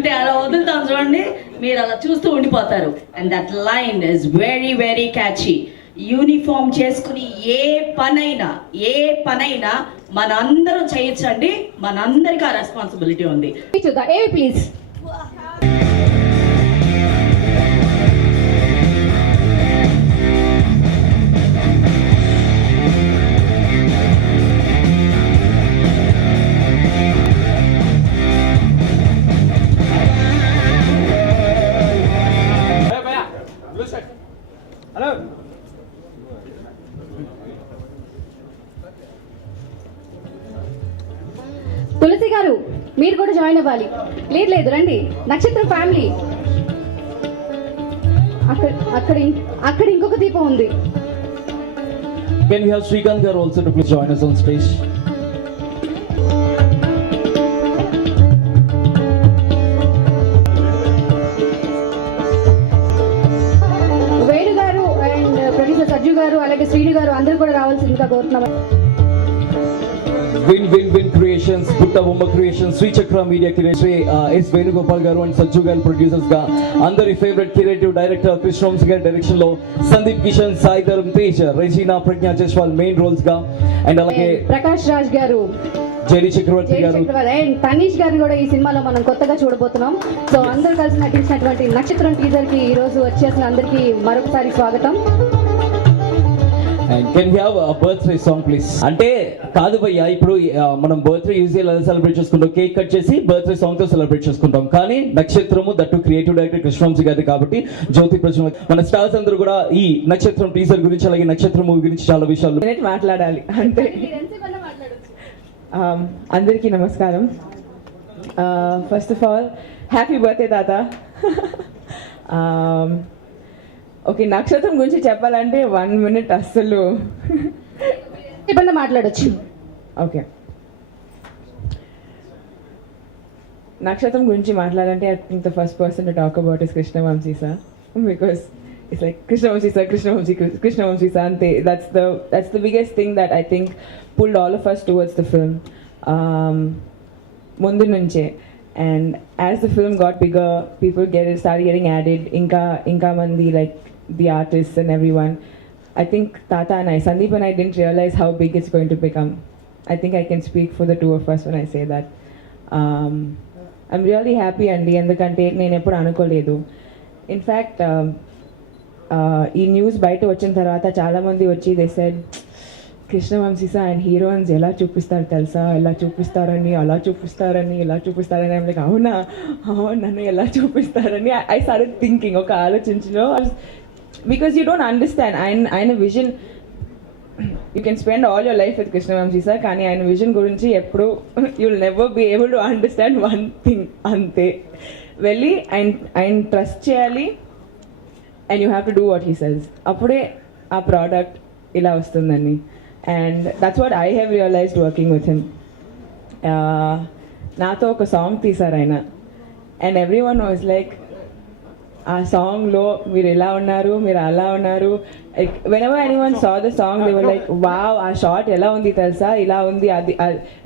అంటే అలా వదులుతాం చూడండి, మీరు అలా చూస్తూ ఉండిపోతారు. And that line is very very catchy. Uniform చేసుకుని ఏ పనైనా మనందరం చేయొచ్చండి. మనందరికీ ఆ రెస్పాన్సిబిలిటీ ఉంది. ప్లీజ్ తులసి గారు మీరు కూడా జాయిన్ అవ్వాలి. లేదు రండి. నక్షత్రం ఫ్యామిలీ అక్కడ ఇంకొక దీపం ఉంది. Can we have Srikanth garu also to please join us on stage? Venu గారు అండ్ ప్రొడ్యూసర్ సజ్జు గారు అలాగే శ్రీను గారు అందరూ కూడా రావాల్సిందిగా కోరుతున్నాం. Win Creations, Putta Bomba Creations, Sri Chakra Media Sri S Venugopal garu and Sajju garu producers ga అందరి favourite creative director Krishna Vamsi గారి డైరెక్షన్ లో సందీప్ కిషన్, సాయి ధరమ్ తేజ్, రెజీనా, ప్రజ్ఞా జైస్వాల్ మెయిన్ రోల్స్ గా అండ్ అలాగే ప్రకాష్ రాజ్ గారు, జెరీ చక్రవర్తి గారు అండ్ తనీష్ గారిని కూడా ఈ సినిమాలో మనం కొత్తగా చూడబోతున్నాం. సో అందరూ కలిసి నటించినటువంటి నక్షత్రం టీజర్ కి ఈ రోజు వచ్చేసిన అందరికీ మరొకసారి స్వాగతం. And can we have a birthday song please? అంటే కాదు భయ్యా, ఇప్పుడు మనం బర్త్డే యూజువల్ ఎలా సెలబ్రేట్ చేసుకుంటాం, కేక్ కట్ చేసి బర్త్డే సాంగ్ తో సెలబ్రేట్ చేసుకుంటాం. కానీ నక్షత్రము దట్టు క్రియేటివ్ డైరెక్టర్ కృష్ణవంశీ గారి కాబట్టి జ్యోతి ప్రజలు మన స్టార్స్ అందరూ కూడా ఈ నక్షత్రం టీజర్ గురించి అలాగే నక్షత్రం మూవీ గురించి చాలా విషయాలు మాట్లాడాలి. అంటే అందరికీ నమస్కారం. First of all happy birthday తాత. ఓకే, నక్షత్రం గురించి చెప్పాలంటే 1 minute అస్సలు మాట్లాడచ్చు. ఓకే, నక్షత్రం గురించి మాట్లాడాలంటే I think the first person to talk about is Krishna Vamsi sir, because it's like Krishna Vamsi sir అంతే. That's the biggest thing that I think pulled all of us towards the film ముందు నుంచే. And as the film got bigger, people started getting added. Inka mandi, like the artists and everyone. I think Tata and Sandeep and I didn't realize how big it's going to become. I think I can speak for the two of us when I say that. I'm really happy andi endukante nenu eppudu anukoledu. In fact, ee news baita vachin tarvata chaala mandi vachi they said Krishna Vamsi sir and heroines ఎలా చూపిస్తారు తెలుసా, ఎలా చూపిస్తారని, అలా చూపిస్తారని, ఇలా చూపిస్తారని. I'm like అవునా, నన్ను ఎలా చూపిస్తారని I started thinking, ఒక ఆలోచించలో. బికాస్ యూ డోంట్ అండర్స్టాండ్ ఆయన vision. You can spend all your life with Krishna Vamsi sir, కానీ ఆయన విజన్ గురించి ఎప్పుడు you will never be able to understand one thing. అంతే, వెళ్ళి ఆయన ట్రస్ట్ చేయాలి and you have to do what he sells. అప్పుడే ఆ ప్రోడక్ట్ ఇలా వస్తుందని. And that's what I have realized working with him. నాతో ఒక సాంగ్ తీసారు ఆయన, అండ్ ఎవ్రీవన్ వాజ్ లైక్ ఆ సాంగ్లో మీరు ఇలా ఉన్నారు, మీరు అలా ఉన్నారు. Like whenever anyone saw the song they were like wow, ఆ షాట్ ఎలా ఉంది తెలుసా, ఇలా ఉంది. అది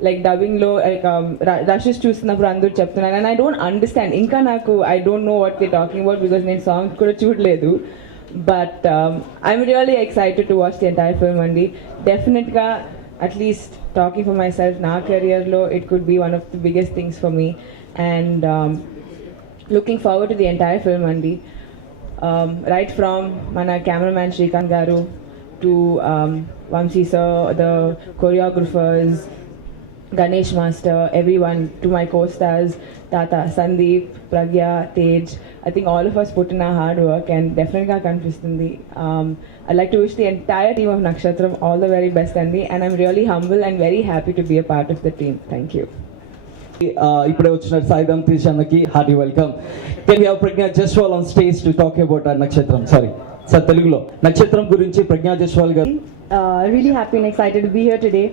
లైక్ డబ్బింగ్లో లైక్ రషెస్ చూస్తున్నప్పుడు అందరూ చెప్తున్నారు. అండ్ ఐ డోంట్ అండర్స్టాండ్, ఇంకా నాకు I don't know what they talking about because నేను సాంగ్ కూడా చూడలేదు. But I'm really excited to watch the entire film andi. Definitely, at least talking for myself, na career lo it could be one of the biggest things for me, and looking forward to the entire film andi. Right from mana cameraman Srikanth garu to Vamsi sir, the choreographers, Ganesh master, everyone, to my co-stars Tata, Sandeep, Pragya, Tej. I think all of us put in our hard work and definitely kanipistundi. I'd like to wish the entire team of Nakshatram all the very best andi, and I'm really humble and very happy to be a part of the team. Thank you. ఇప్పుడే వచ్చిన సాయి ధరమ్ తేజ్ అన్నకి hearty welcome. Can we have Pragya Jaiswal on stage to talk about Nakshatram. Sorry sir, తెలుగులో నక్షత్రం గురించి ప్రజ్ఞా జైస్వాల్ గారు. Really happy and excited to be here today.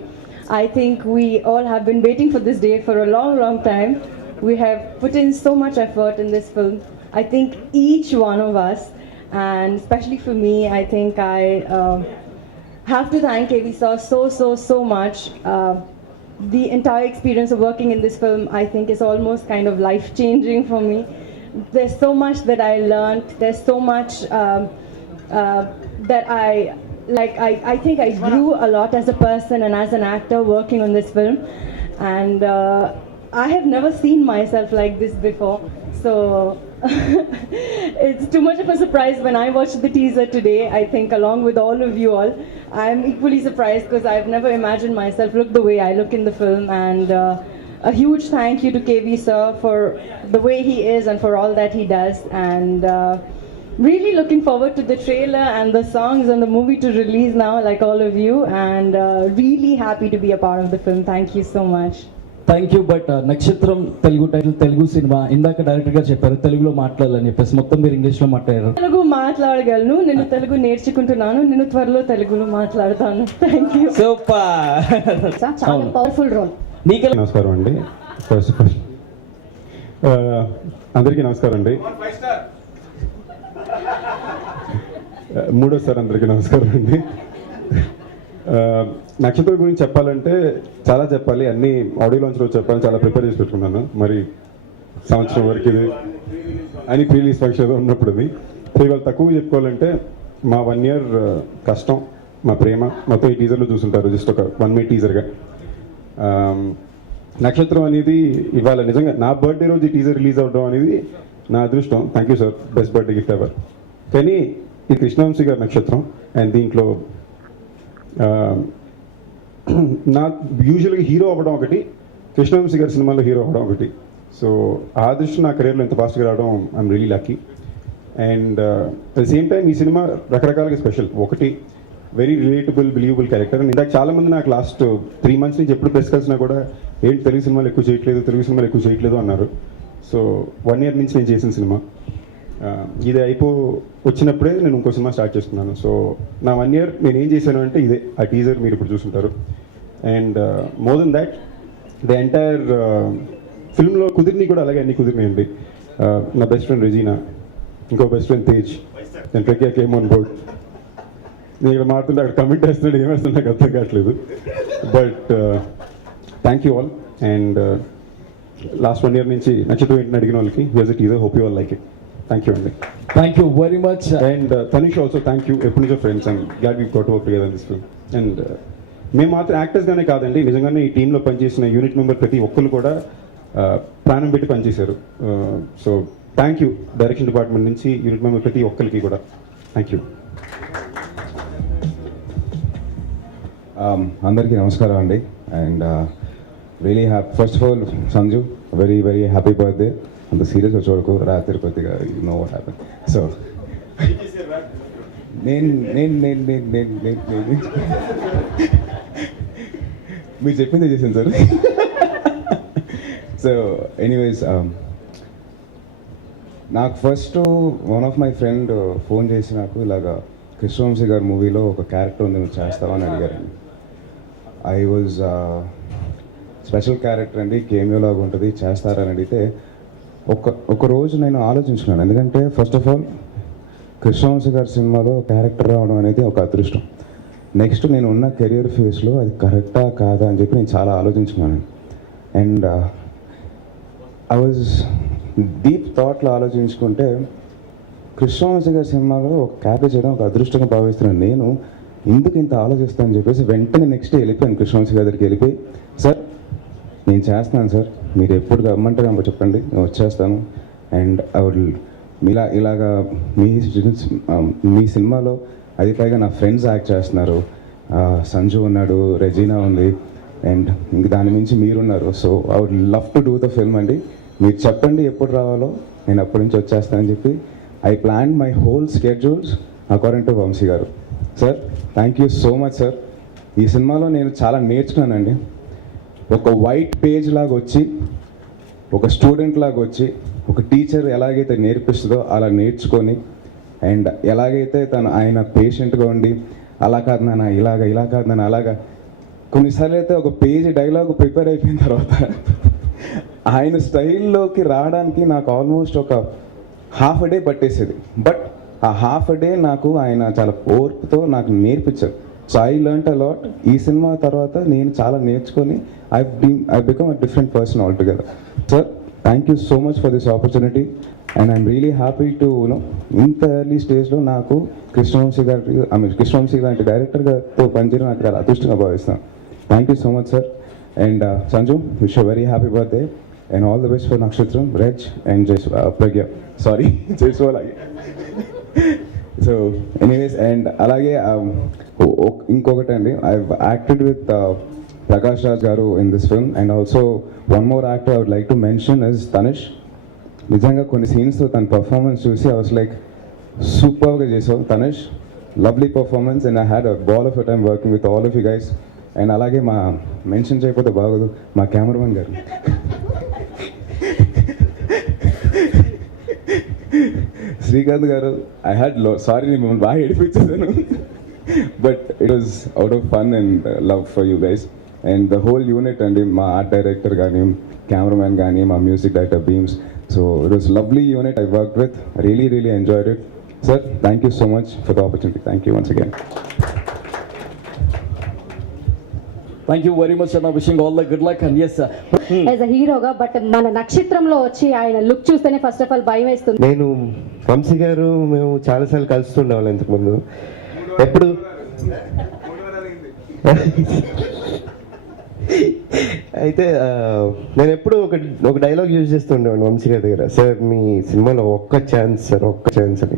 I think we all have been waiting for this day for a long time. We have put in so much effort in this film. I think each one of us, and especially for me, I think I have to thank KV Sir so much. The entire experience of working in this film, I think, is almost kind of life-changing for me. There's so much that I learned. There's so much that I think I grew a lot as a person and as an actor working on this film. And I have never seen myself like this before. So it's too much of a surprise when I watched the teaser today. I think along with all of you all, I'm equally surprised because I've never imagined myself look the way I look in the film. And a huge thank you to KV Sir for the way he is and for all that he does. And really looking forward to the trailer and the songs and the movie to release now, like all of you. And really happy to be a part of the film. Thank you so much. Thank you. But నక్షత్రం Telugu title, Telugu cinema, ఇందాక director గారు చెప్పారు తెలుగులో మాట్లాడాలని చెప్పేసి, మొత్తం మీరు ఇంగ్లీష్లో మాట్లాడారు. తెలుగు మాట్లాడగలను, నేను తెలుగు నేర్చుకుంటున్నాను, నేను త్వరలో తెలుగులో మాట్లాడతాను. Thank you. సూపర్. చాలా పవర్ఫుల్ రోల్. నీకెలా? నమస్కారం అండి. ఫస్ట్ ఆఫ్ ఆల్ అందరికీ నమస్కారం అండి. మూడోసారి అందరికీ నమస్కారం అండి. నక్షత్రం గురించి చెప్పాలంటే చాలా చెప్పాలి, అన్ని ఆడియో లాంచ్లో చెప్పాలి, చాలా ప్రిపేర్ చేసి పెట్టుకున్నాను. మరి సంవత్సరం వరకు ఇది అని ప్రీ రిలీజ్ ఫంక్షన్ ఏదో ఉన్నప్పుడు ఇది. సో ఇవాళ తక్కువ చెప్పుకోవాలంటే మా 1 year కష్టం, మా ప్రేమ మొత్తం ఈ టీజర్లో చూసుంటారు. జస్ట్ ఒక 1 minute టీజర్గా. నక్షత్రం అనేది ఇవాళ నిజంగా నా బర్త్డే రోజు ఈ టీజర్ రిలీజ్ అవ్వడం అనేది నా అదృష్టం. Thank you sir, best birthday gift ever. కానీ ఈ కృష్ణవంశీ గారి నక్షత్రం అండ్ దీంట్లో నా యూజువల్గా హీరో అవ్వడం ఒకటి, కృష్ణవంశీ గారి సినిమాలో హీరో అవ్వడం ఒకటి. సో ఆ దృష్టి నా కెరీర్లో ఇంత ఫాస్ట్గా రావడం I'm really lucky. And at the same time ఈ సినిమా రకరకాలుగా స్పెషల్. ఒకటి very relatable, believable character. And ఇందాక చాలామంది నాకు లాస్ట్ 3 months నుంచి ఎప్పుడు ప్రెస్ కలిసినా కూడా ఏంటి తెలుగు సినిమాలు ఎక్కువ చేయట్లేదు అన్నారు. సో 1 year నుంచి నేను చేసిన సినిమా ఇది వచ్చినప్పుడే నేను ఇంకో సినిమా స్టార్ట్ చేసుకున్నాను. సో నా 1 year నేను ఏం చేశాను అంటే ఇదే, ఆ టీజర్ మీరు ఇప్పుడు చూసుంటారు. And more than that the entire ఫిల్మ్లో కుదిరిని కూడా అలాగే అన్ని కుదిరినాయండి. నా బెస్ట్ ఫ్రెండ్ రెజీనా, ఇంకో బెస్ట్ ఫ్రెండ్ తేజ్, నేను ప్రజ్ఞా కేమ్ ఆన్ బోర్డ్. నేను ఇక్కడ మారుతుంటే అక్కడ కమెంట్ వేస్తున్నాడు, ఏమేస్తున్నా నాకు అర్థం కావట్లేదు. But thank you all. And last 1 year నుంచి నక్షత్రం ఏంటని అడిగిన వాళ్ళకి here's a teaser, hope you all like it. Thank you అండి. Thank you very much. And Tanish also thank you. ఎప్పటి నుంచో friends and glad we got to work together in this film. And మేము మాత్రం యాక్టర్స్గానే కాదండి, నిజంగానే ఈ టీంలో పనిచేసిన యూనిట్ మెంబర్ ప్రతి ఒక్కరు కూడా ప్రాణం పెట్టి పనిచేశారు. So thank you direction department నుంచి యూనిట్ మెంబర్ ప్రతి ఒక్కరికి కూడా థ్యాంక్ యూ. అందరికీ నమస్కారం అండి. And really first of all Sanju, very very happy birthday. అంత సీరియస్గా చూడకు, రాత్రి కొద్దిగా you know what happen. So నేను మీరు చెప్పిందే చేశాను సార్. సో ఎనీవేస్, నాకు first one of my friend phone చేసి నాకు ఇలాగా కృష్ణవంశీ గారి మూవీలో ఒక క్యారెక్టర్ ఉంది, నువ్వు చేస్తావా అని అడిగారండి. ఐ వాజ్ స్పెషల్ క్యారెక్టర్ అండి, కేమియోలాగా ఉంటుంది, చేస్తారని అడిగితే ఒక రోజు నేను ఆలోచించుకున్నాను. ఎందుకంటే ఫస్ట్ ఆఫ్ ఆల్ కృష్ణవంశీ గారి సినిమాలో క్యారెక్టర్ రావడం అనేది ఒక అదృష్టం. నెక్స్ట్ నేను ఉన్న కెరియర్ ఫేస్లో అది కరెక్టా కాదా అని చెప్పి నేను చాలా ఆలోచించుకున్నాను. అండ్ ఐ వాజ్ డీప్ థాట్లో ఆలోచించుకుంటే కృష్ణవంశీ గారి సినిమాలో ఒక క్యారెక్టర్ చేయడం ఒక అదృష్టంగా భావిస్తున్నాను. నేను ఎందుకు ఇంత ఆలోచిస్తానని చెప్పేసి వెంటనే నెక్స్ట్ వెళ్ళిపోయాను కృష్ణవంశీ గారి దగ్గరికి. వెళ్ళిపోయి సార్ నేను చేస్తున్నాను సార్, మీరు ఎప్పుడు రమ్మంటారో చెప్పండి, నేను వచ్చేస్తాను. అండ్ ఐ వుడ్ ఇలాగా మీ సినిమాలో అది పైగా నా ఫ్రెండ్స్ యాక్ట్ చేస్తున్నారు, సంజు ఉన్నాడు, రెజీనా ఉంది, అండ్ ఇంక దాని మించి మీరున్నారు. So I would love to do the film అండి. మీరు చెప్పండి ఎప్పుడు రావాలో, నేను అప్పటి నుంచి వచ్చేస్తానని చెప్పి I plan my whole schedules according to Vamsi garu. Sir thank you so much sir. ఈ సినిమాలో నేను చాలా నేర్చుకున్నానండి. ఒక వైట్ పేజ్ లాగా వచ్చి, ఒక స్టూడెంట్ లాగా వచ్చి, ఒక టీచర్ ఎలాగైతే నేర్పిస్తుందో అలా నేర్చుకొని, అండ్ ఎలాగైతే ఆయన పేషెంట్గా ఉండి అలా కాదు నాన్న ఇలా కాదు నాన్న అలాగా, కొన్నిసార్లు అయితే ఒక పేజ్ డైలాగ్ ప్రిపేర్ అయిపోయిన తర్వాత ఆయన స్టైల్లోకి రావడానికి నాకు ఆల్మోస్ట్ ఒక హాఫ్ అ డే పట్టేసేది. బట్ ఆ హాఫ్ అ డే నాకు ఆయన చాలా ఓర్పుతో నాకు నేర్పించారు. So I learnt a lot. ఈ సినిమా తర్వాత నేను చాలా నేర్చుకొని I become a different person all together. Sir, thank you so much for this opportunity and I'm really happy to ఇంత ఎర్లీ స్టేజ్లో నాకు కృష్ణవంశీ లాంటి డైరెక్టర్ గారితో పనిచేయడం నాకు చాలా అదృష్టంగా భావిస్తాను. Thank you so much sir. And Sanju, wish you very happy birthday and all the best for Nakshatram, రెజ్ and Pragya, sorry Jaiswal. So anyways, and అలాగే ఇంకొకటి అండి, I acted with Prakash Raj garu in this film and also one more actor I would like to mention is Tanish. నిజంగా కొన్ని సీన్స్తో తన performance చూసి I was like సూపర్గా చేసావు Tanishq, lovely performance and I had a ball of a time working with all of you guys. And అలాగే మా mention చేయకపోతే బాగోదు, మా కెమెరామెన్ గారు శ్రీకాంత్ గారు, ఐ హ్యాడ్ సారీ నేను మిమ్మల్ని బాగా ఏడిపించాను, but it was out of fun and love for you guys and the whole unit అండి. మా ఆర్ట్ డైరెక్టర్ కానీ, కెమెరామెన్ కానీ, మా music director Bheems. So it was lovely unit I work with, really enjoyed it. Sir, thank you so much for the opportunity. Thank you once again. Thank you very much అన్న, wishing all the good luck. And yes as a హీరోగా, but మన నక్షత్రంలో వచ్చి ఆయన look చూస్తేనే first of all భయం వేస్తుంది. నేను వంశీ గారు మేము చాలాసార్లు కలుస్తుండేవాళ్ళం ఇంతకుముందు. ఎప్పుడు అయితే నేను ఎప్పుడు ఒక డైలాగ్ యూజ్ చేస్తుండేవాడిని వంశీ గారి దగ్గర, సార్ మీ సినిమాలో ఒక్క ఛాన్స్ సార్, ఒక్క ఛాన్స్ అని.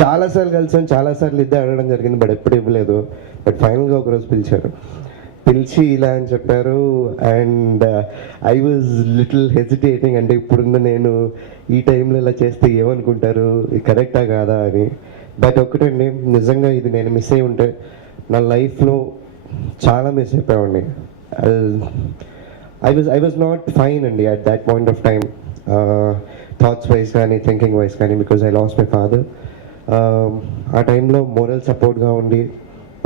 చాలాసార్లు కలిసాను, చాలాసార్లు ఇద్దే అడగడం జరిగింది, బట్ ఎప్పుడు ఇవ్వలేదు. బట్ ఫైనల్గా ఒకరోజు పిలిచి ఇలా అని చెప్పారు and I was little hesitating. అంటే ఇప్పుడున్న నేను ఈ టైంలో ఇలా చేస్తే ఏమనుకుంటారు, ఇది కరెక్టా కాదా అని. బట్ ఒకటండి, నిజంగా ఇది నేను మిస్ అయి ఉంటే నా లైఫ్లో చాలా మిస్ అయిపోయామండి. ఐ వాజ్ నాట్ ఫైన్ అండి at that point of time, thoughts wise కానీ థింకింగ్ వైజ్ కానీ, because I lost my father. ఆ టైంలో మోరల్ సపోర్ట్గా ఉండి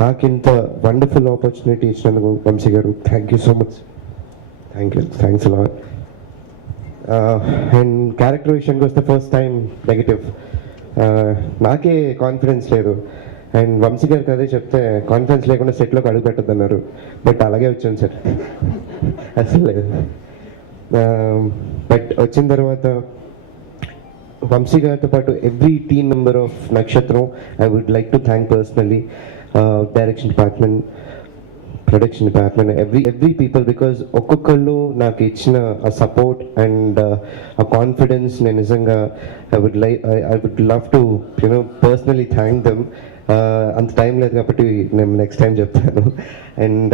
నాకు ఇంత వండర్ఫుల్ ఆపర్చునిటీ ఇచ్చినందుకు వంశీ గారు thank you so much. Thanks a lot. And character విషయానికి వస్తే ఫస్ట్ టైం నెగిటివ్, నాకే కాన్ఫిడెన్స్ లేదు. అండ్ వంశీ గారికి అదే చెప్తే కాన్ఫిడెన్స్ లేకుండా సెట్లోకి అడుగు పెట్టద్దు అన్నారు, బట్ అలాగే వచ్చాను సార్, అసలు లేదు. బట్ వచ్చిన తర్వాత వంశీ గారితో పాటు every team member of Nakshatram I would like to thank personally, direction department, production department, every people, because ఒక్కొక్కళ్ళు నాకు ఇచ్చిన ఆ సపోర్ట్ అండ్ ఆ కాన్ఫిడెన్స్ నేను నిజంగా I would love to personally thank them. అంత టైం లేదు కాబట్టి నేను నెక్స్ట్ టైం చెప్తాను. And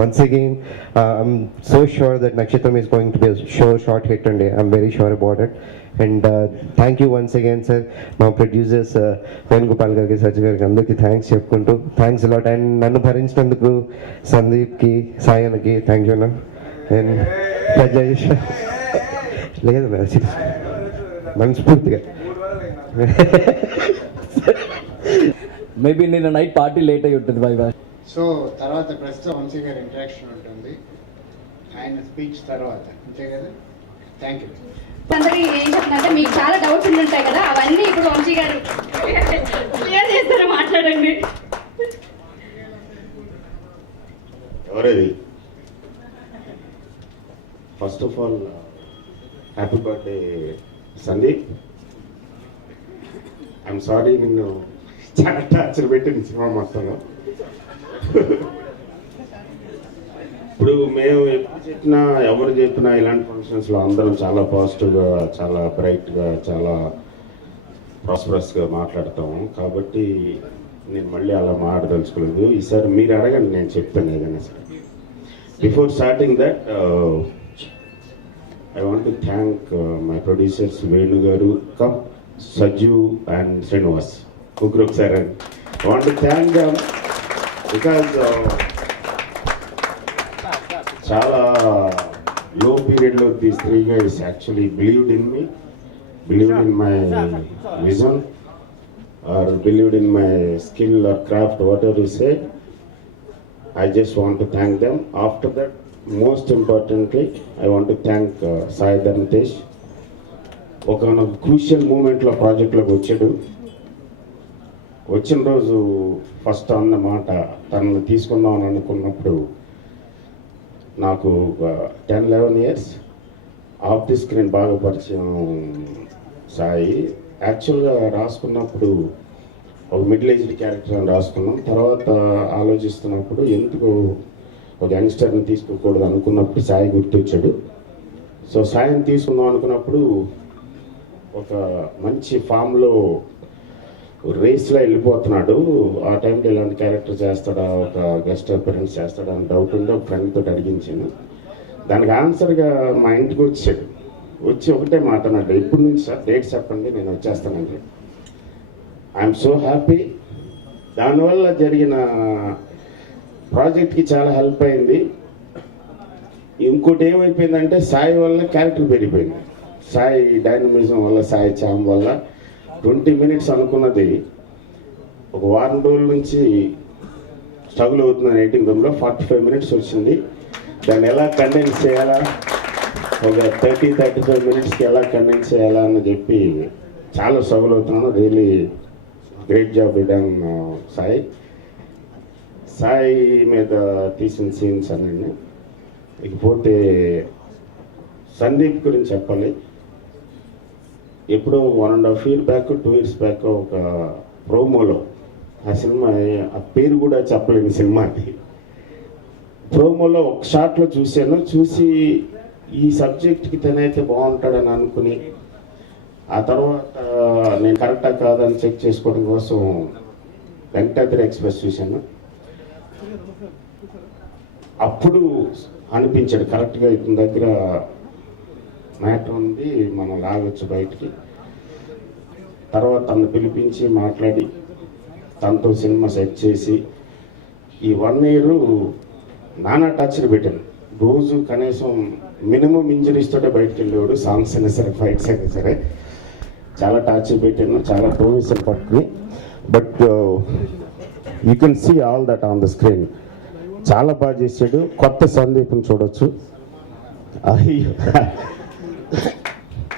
once again I'm so sure that Nakshatram is going to be short hit అండి, I'm very sure about it. And thank you once again sir, మా producers Venugopal గారికి, సజ్జ గారికి, అందరికీ థ్యాంక్స్ చెప్పుకుంటూ థ్యాంక్స్ అలాట్. అండ్ నన్ను భరించినందుకు సందీప్కి, సాయన్కి thank you అన్న. And Prajesh లేదు మనస్ఫూర్తిగా మేబీ నిన్న నైట్ పార్టీ లేట్ అయి ఉంటుంది బాయ్ బాయ్. సో తర్వాత ప్రస్తుతం వంశీ గారి ఇంటరాక్షన్ ఉంటుంది ఆయన స్పీచ్ తర్వాత, అంతే కదా. Thank you. అందరికీ ఏం చెప్తున్నా, మీకు చాలా డౌట్స్ ఉంటాయి కదా, అవన్నీ ఇప్పుడు వంశీ గారు క్లియర్ చేస్తారు, మాట్లాడండి. ఎవరేది? First of all happy birthday Sandeep. I'm sorry, నిన్ను చాలా టార్చర్ పెట్టింది సినిమా మొత్తంలో. ఇప్పుడు మేము ఎప్పుడు చెప్పినా, ఎవరు చెప్పినా ఇలాంటి ఫంక్షన్స్లో అందరం చాలా పాజిటివ్గా, చాలా బ్రైట్గా, చాలా ప్రాస్పరస్గా మాట్లాడతాము. కాబట్టి నేను మళ్ళీ అలా మాట్లాడదలుచుకోలేదు. ఈసారి మీరు అడగండి, నేను చెప్పాను ఏదైనా సరే. Before starting that I want to thank my producers Venu గారు, కమ్ సజ్జు అండ్ శ్రీనివాస్, ముగ్గురు ఒకసారి. I want to thank them because చాలా లో పీరియడ్లో these three guys actually believed in me, believed in my vision, or believed in my skill or craft, whatever you say. I just want to thank them. After that, most importantly I want to thank Sai Dharmatej. ఒక crucial మూమెంట్లో ప్రాజెక్ట్లోకి వచ్చాడు. వచ్చిన రోజు first అన్న మాట తనను తీసుకుందామని అనుకున్నప్పుడు నాకు 10-11 ఇయర్స్ ఆఫ్ ది స్క్రీన్ బాగా పరిచయం సాయి. యాక్చువల్గా రాసుకున్నప్పుడు ఒక మిడిల్ ఏజ్డ్ క్యారెక్టర్ అని రాసుకున్నాం. తర్వాత ఆలోచిస్తున్నప్పుడు ఎందుకు ఒక యంగ్స్టర్ని తీసుకోకూడదు అనుకున్నప్పుడు సాయి గుర్తొచ్చాడు. సో సాయిని తీసుకుందాం అనుకున్నప్పుడు ఒక మంచి ఫామ్లో రేస్లో వెళ్ళిపోతున్నాడు. ఆ టైంలో ఇలాంటి క్యారెక్టర్ చేస్తాడా, ఒక గెస్ట్ అపిరెన్స్ చేస్తాడా అని డౌట్ ఉండి ఒక ఫ్రెండ్ తోటి అడిగించాను. దానికి ఆన్సర్గా మా ఇంటికి వచ్చాడు. వచ్చి ఒకటే మాట అన్నాడు, ఇప్పటి నుంచి సార్ డేట్ చెప్పండి, నేను వచ్చేస్తానండి. I'm so happy. దానివల్ల జరిగిన ప్రాజెక్ట్కి చాలా హెల్ప్ అయింది. ఇంకోటి ఏమైపోయిందంటే సాయి వల్ల క్యారెక్టర్ పెరిగిపోయింది. సాయి డైనమిజం వల్ల, సాయి చామ్ వల్ల 20 minutes అనుకున్నది ఒక వారం రోజుల నుంచి స్ట్రగుల్ అవుతున్నాను ఎడిటింగ్ రూమ్లో. 45 minutes వచ్చింది. దాన్ని ఎలా కండెన్స్ చేయాలా, ఒక 30-35 minutesకి ఎలా కండెన్స్ చేయాలా అని చెప్పి చాలా స్ట్రగుల్ అవుతున్నాను. Really great job done Sai. Sai మీద తీసిన సీన్స్ అన్నీ. ఇకపోతే సందీప్ గురించి చెప్పాలి. ఎప్పుడో 1.5 years బ్యాక్, 2 years బ్యాక్ ఒక ప్రోమోలో, ఆ సినిమా ఆ పేరు కూడా చెప్పలేని సినిమాకి, ప్రోమోలో ఒక షాట్లో చూశాను. చూసి ఈ సబ్జెక్ట్కి తనైతే బాగుంటాడని అనుకుని ఆ తర్వాత నేను కరెక్టా కాదని చెక్ చేసుకోవడం కోసం వెంకటాద్రి ఎక్స్ప్రెస్ చూశాను. అప్పుడు అనిపించాడు కరెక్ట్గా ఇతని దగ్గర మ్యాటర్ ఉంది, మనం లాగొచ్చు బయటికి. తర్వాత తను పిలిపించి మాట్లాడి తనతో సినిమా సెట్ చేసి ఈ 1 year నానా టచ్లు పెట్టాను. రోజు కనీసం మినిమం ఇంజరీస్ తోటే బయటకు వెళ్ళేవాడు. సాంగ్స్ అయినా సరే, ఫైట్స్ అయినా సరే చాలా టార్చర్ పెట్టాను, చాలా ప్రొవిజన్ పట్టుకుని. But you can see all that on the screen. చాలా బాగా చేసాడు. కొత్త సందీప్ని చూడొచ్చు.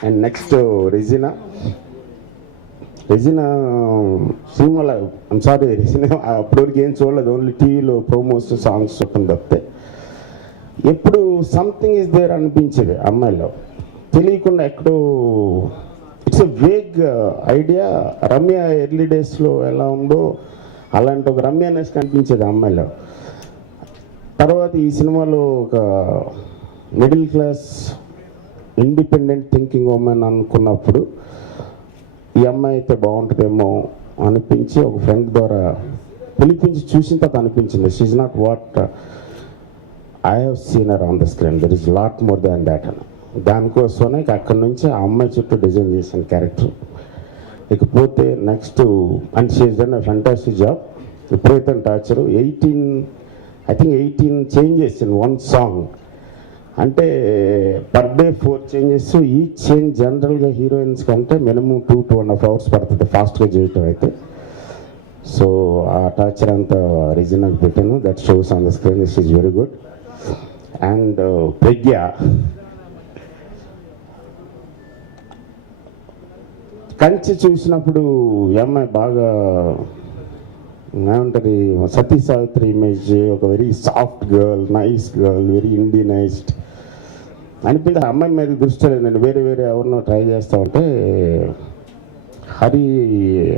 అండ్ నెక్స్ట్ రెజినా సినిమాలో, ఐమ్ సారీ, రెజినా అప్పటివరకు ఏం చూడలేదు. ఓన్లీ టీవీలో ప్రోమోస్, సాంగ్స్ చెప్పని తప్పితే ఎప్పుడు సంథింగ్ ఇస్ దేర్ అనిపించేది అమ్మాయిలో. తెలియకుండా ఎక్కడో it's a vague idea. Ramya early డేస్లో ఎలా ఉందో అలాంటి ఒక రమ్యనెస్ కనిపించేది అమ్మాయిలో. తర్వాత ఈ సినిమాలో ఒక middle class independent thinking women అనుకున్నప్పుడు ఈ అమ్మాయి అయితే బాగుంటుందేమో అనిపించి ఒక ఫ్రెండ్ ద్వారా పిలిపించి చూసిన తర్వాత అనిపించింది she's not what I have seen her on the screen, there is lot more than that అని. దానికోసమే అక్కడి నుంచి ఆ అమ్మాయి చుట్టూ డిజైన్ చేసిన క్యారెక్టర్. ఇకపోతే next and she's done a fantastic job. ఎప్పుడైతే టార్చర్ 18 చేంజెస్ ఇన్ 1 song. అంటే per day 4 changes. Each change జనరల్గా హీరోయిన్స్ కంటే మినిమం 2-2.5 hours పడుతుంది ఫాస్ట్గా చేయటం అయితే. సో ఆ టార్చర్ అంతా రీజనల్ పెట్టాను. That shows on the screen. This is very good. And Pragya కంచి చూసినప్పుడు ఈ అమ్మాయి బాగా ఏమంటుంది, సతీ సావిత్రి ఇమేజ్, ఒక very soft girl, nice girl, very Indianized అనిపించి ఆ అమ్మాయి మీద దృష్టి లేదు. నేను వేరే ఎవరినో ట్రై చేస్తూ ఉంటే హరి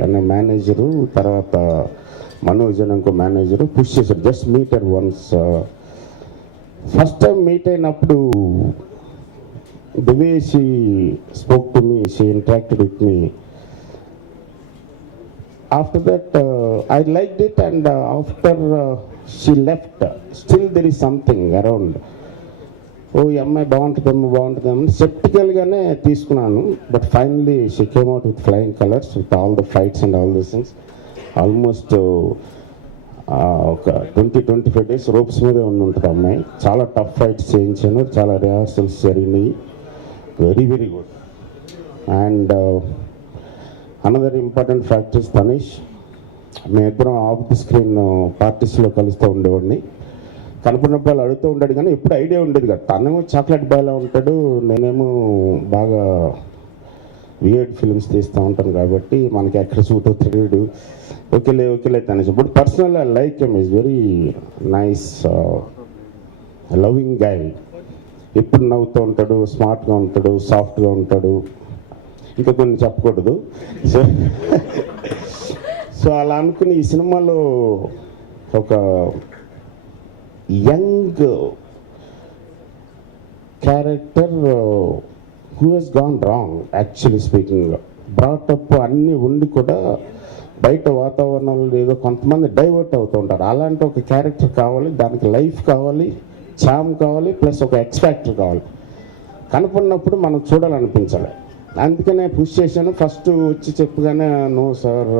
అనే మేనేజరు, తర్వాత మనోజ్ అని ఇంకో మేనేజరు పుష్ చేశారు, just meet her once. First time meet అయినప్పుడు the way she spoke to me, she interacted with me. After that, I liked it, and after she left, still there is something around. Oh, ఈ అమ్మాయి బాగుంటుందేమో స్కెప్టికల్గానే తీసుకున్నాను. But finally she came out with flying colours, with all the fights and all these things. Almost ఒక 20-25 days ropes మీదే ఉంటుంది అమ్మాయి. చాలా tough fights చేయించాను, చాలా రిహార్సల్స్ జరిగినాయి. Very very good. And another important factors Tanish. మేమిద్దరం ఆఫ్ ది స్క్రీన్ పార్టీస్లో కలుస్తూ ఉండేవాడిని. కనపడిన బాయ్ అడుగుతూ ఉంటాడు కానీ ఎప్పుడు ఐడియా ఉండేది కదా. తనేమో చాక్లెట్ బాయ్లా ఉంటాడు, నేనేమో బాగా వియర్డ్ ఫిల్మ్స్ తీస్తూ ఉంటాను కాబట్టి మనకి ఎక్కడ సూట్ అవుతాడు. ఓకేలే తనేసి. But personal I like him, is very nice loving guy. ఎప్పుడు నవ్వుతూ ఉంటాడు, స్మార్ట్గా ఉంటాడు, సాఫ్ట్గా ఉంటాడు, ఇంకా కొన్ని చెప్పకూడదు. సో అలా అనుకుని ఈ సినిమాలో ఒక young character who he's gone wrong actually speaking, brought up అన్నీ ఉండి కూడా బయట వాతావరణంలో ఏదో కొంతమంది డైవర్ట్ అవుతూ ఉంటారు. అలాంటి ఒక క్యారెక్టర్ కావాలి, దానికి లైఫ్ కావాలి, చామ్ కావాలి, ప్లస్ ఒక ఎక్స్‌ఫ్యాక్టర్ కావాలి. కనపడినప్పుడు మనం చూడాలనిపించాలి. అందుకనే పుష్ చేశాను. ఫస్ట్ వచ్చి చెప్పగానే నో సార్,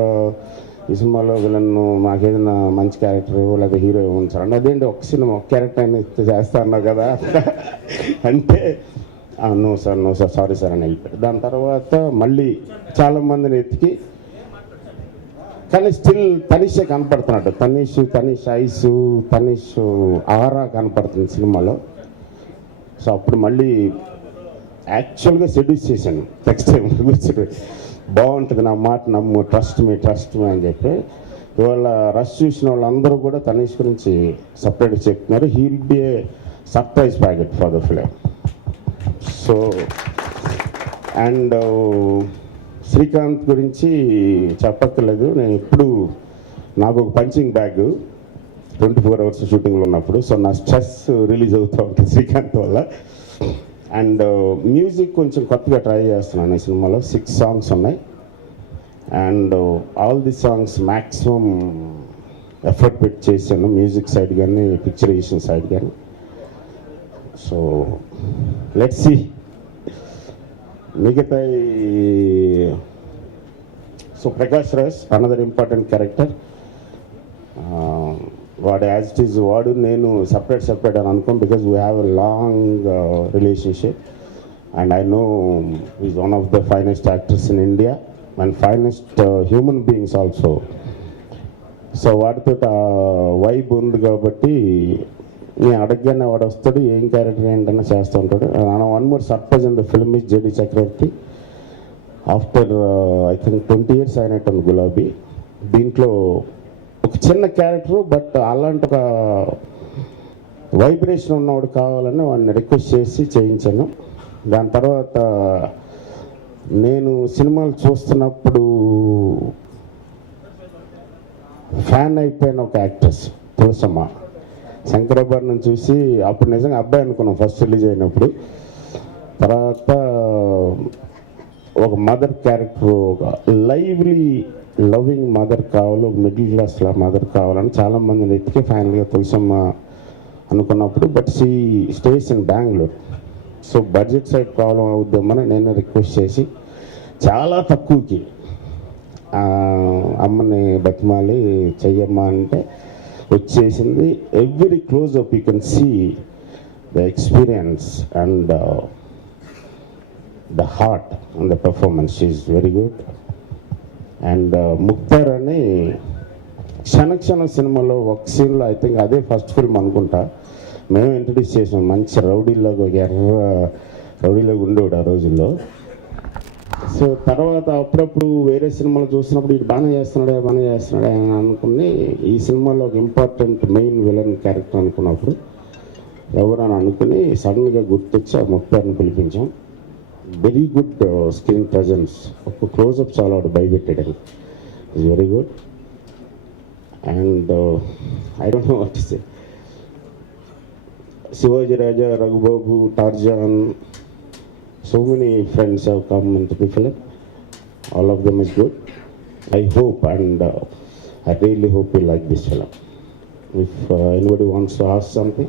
ఈ సినిమాలో విలన్ మాకేదైనా మంచి క్యారెక్టర్ లేదా హీరో ఇవ్వండి సార్ అంటే, అదేంటి ఒక సినిమా ఒక క్యారెక్టర్ అయినా చేస్తా అన్నావు కదా అంటే నో సార్ సారీ సార్ అని వెళ్ళిపోయాడు. దాని తర్వాత మళ్ళీ చాలామందిని ఎత్తికి, కానీ స్టిల్ తనీషే కనపడుతున్నాడు. తనీష్ ఐస్, తనీష్ ఆరా కనపడుతుంది సినిమాలో. సో అప్పుడు మళ్ళీ యాక్చువల్గా సెడ్యూస్ చేశాను. నెక్స్ట్ టైం కూర్చొని బాగుంటుంది, నా మాట నమ్ము, ట్రస్ట్ మీ అని చెప్పి. ఇవాళ రష్ చూసిన వాళ్ళందరూ కూడా తనీష్ గురించి సపరేట్గా చెప్తున్నారు. He will be a surprise packet for the film. So and Srikanth గురించి చెప్పక్కర్లేదు. నేను ఎప్పుడు నాకు ఒక పంచింగ్ బ్యాగ్ 24 hours షూటింగ్లో ఉన్నప్పుడు. సో నా స్ట్రెస్ రిలీజ్ అవుతూ ఉంటుంది శ్రీకాంత్ వల్ల. అండ్ మ్యూజిక్ కొంచెం కొత్తగా ట్రై చేస్తున్నాను ఈ సినిమాలో. 6 songs ఉన్నాయి. And all the songs maximum effort పెట్టి చేశాను, మ్యూజిక్ సైడ్ కానీ పిక్చరైజేషన్ సైడ్ కానీ. సో లెట్స్ సీ మిగతా. So Prakash Raj another important character. వాడు యాజ్ ఇట్ ఈజ్ వాడు నేను సపరేట్ అని అనుకోం, because we have a long relationship and I know is one of the finest actors in India and finest human beings also. So వాడితో vibe ఉంది కాబట్టి నేను అడగగానే వాడు వస్తాడు, ఏం క్యారెక్టర్ ఏంటన్నా చేస్తూ ఉంటాడు. One more surprise in the film is JD Chakravarthy. After I think 20 years అయినట్టు గులాబీ. దీంట్లో ఒక చిన్న క్యారెక్టరు, బట్ అలాంటి ఒక వైబ్రేషన్ ఉన్నవాడు కావాలని వాడిని రిక్వెస్ట్ చేసి చేయించాను. దాని తర్వాత నేను సినిమాలు చూస్తున్నప్పుడు ఫ్యాన్ అయిపోయిన ఒక యాక్ట్రెస్ తులసమ్మ. శంకరాభరణం చూసి అప్పుడు నిజంగా అబ్బాయి అనుకున్నాం ఫస్ట్ రిలీజ్ అయినప్పుడు. తర్వాత ఒక మదర్ క్యారెక్టర్, ఒక లైవ్లీ లవింగ్ మదర్ కావాలి, ఒక మిడిల్ క్లాస్లో మదర్ కావాలని చాలామందిని ఎత్తికి ఫైనల్గా తులసమ్మ అనుకున్నప్పుడు, but she stays in Bengaluru. So budget side problem అవుద్దామని నేను రిక్వెస్ట్ చేసి చాలా తక్కువకి అమ్మని బతిమాలి చెయ్యమ్మా అంటే వచ్చేసింది. Every close up you can see the experience and the heart and the performance is very good. And Mukhtar అని క్షణ సినిమాలో ఒక సీన్లో ఐ థింక్ అదే ఫస్ట్ ఫిల్మ్ అనుకుంటా మేము ఇంట్రడ్యూస్ చేసాం. మంచి రౌడీలాగా, ఒక ఎర్ర రౌడీలాగా ఉండేవాడు ఆ రోజుల్లో. సో తర్వాత అప్పుడప్పుడు వేరే సినిమాలు చూసినప్పుడు ఇది బాగానే చేస్తున్నాడే అని అనుకుని ఈ సినిమాలో ఒక ఇంపార్టెంట్ మెయిన్ విలన్ క్యారెక్టర్ అనుకున్నప్పుడు ఎవరని అనుకుని సడన్గా గుర్తొచ్చి ఆ ముక్తార్ని పిలిపించాం. వెరీ గుడ్ స్క్రీన్ ప్రజెన్స్, ఒక క్లోజప్ చాలా వాడు భయపెట్టాడు. Is very good. And I don't know what to say. Shivaji Raja, Raghu Babu, Tarzan, so many friends have come into the film. All of them is good. I hope and I really hope you like this film. If anybody wants to ask something.